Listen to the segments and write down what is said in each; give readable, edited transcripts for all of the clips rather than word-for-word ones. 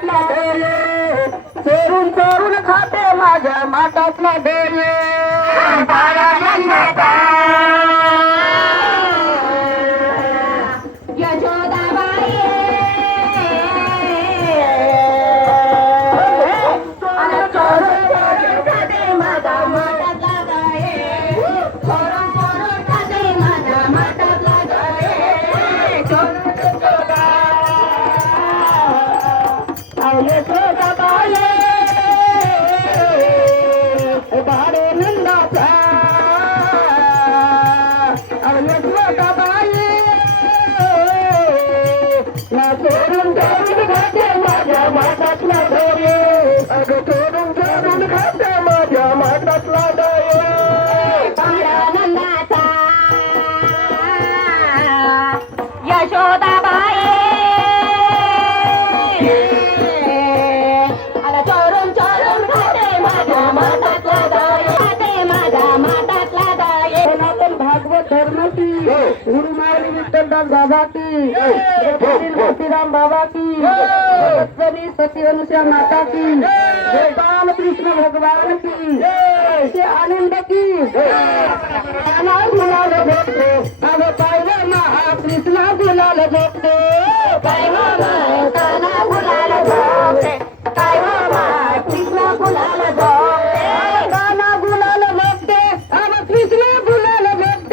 माठातला देवे चोरून चोरून खाते माझ्या माठातला देवे गुरुमाऊली विठ्ठलदास बाबा की मोतीराम बाबा की सती अनुष्या माता की गोपाल कृष्ण भगवान की आनंद की गुलाल झोपते अब पाहिलं महाकृष्ण गुलाल झोपते गुलाल झोपते कृष्ण गुलाल झोपते गाना गुलाल झोपते अब कृष्ण गुलाल झोपते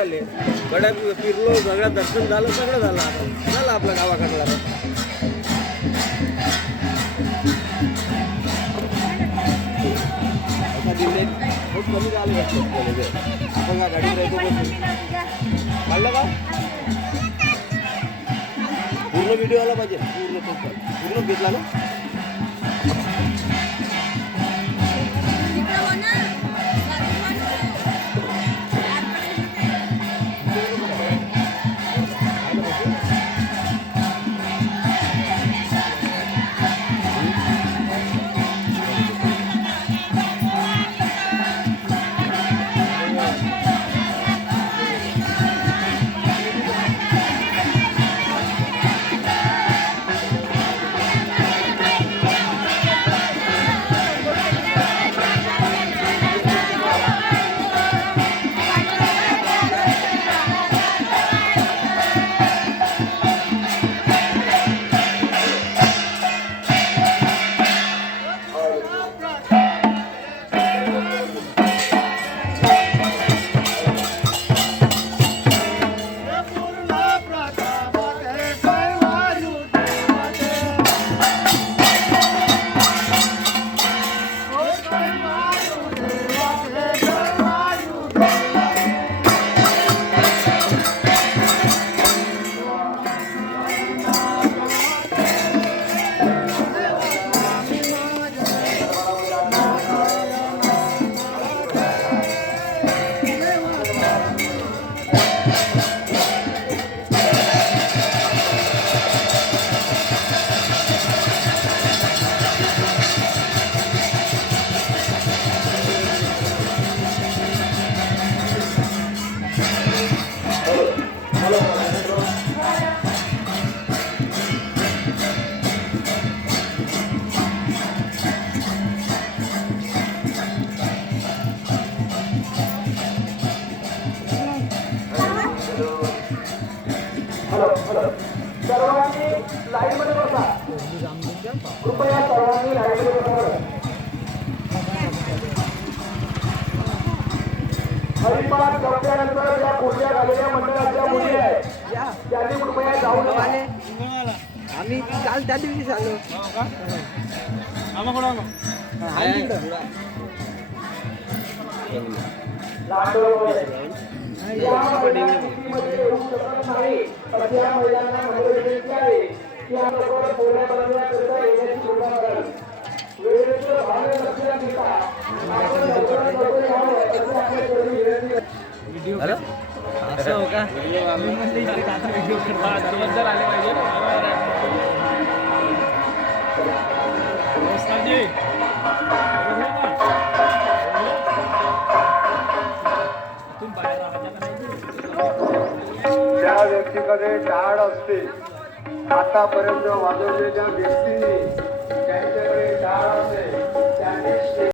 झाले गड्या फिरलो सगळं दर्शन झालं सगळं झालं आता झालं आपल्या गावाकडला दिल्ली खूप कमी झाले आपण का गाडी जायचो काढलं का पूर्ण व्हिडिओ आला पाहिजे पूर्ण घेतला ना सर्वांनी लाईन मध्ये बसा कृपया सर्वांनी लाईन मध्ये बसा हरिपाठ संपल्यानंतर ज्या खुर्च्या झालेल्या मंडळाच्या मुली आहेत त्यांनी कृपया जाऊ नका आम्ही काल त्या दिवशी झालो अशा महिलांना विनंती आहे की आपण पोळ्या बनवण्याकरिता येण्याची कृपा करावी वेळेचं भावे लक्षात घेता आपण लवकरात लवकर यावं अशी आपल्याकडे विनंती आहे. असं हो का सर्वजण आले पाहिजे ज्या व्यक्तीकडे टाळ असते आतापर्यंत वाजवलेल्या व्यक्तींनी त्यांच्याकडे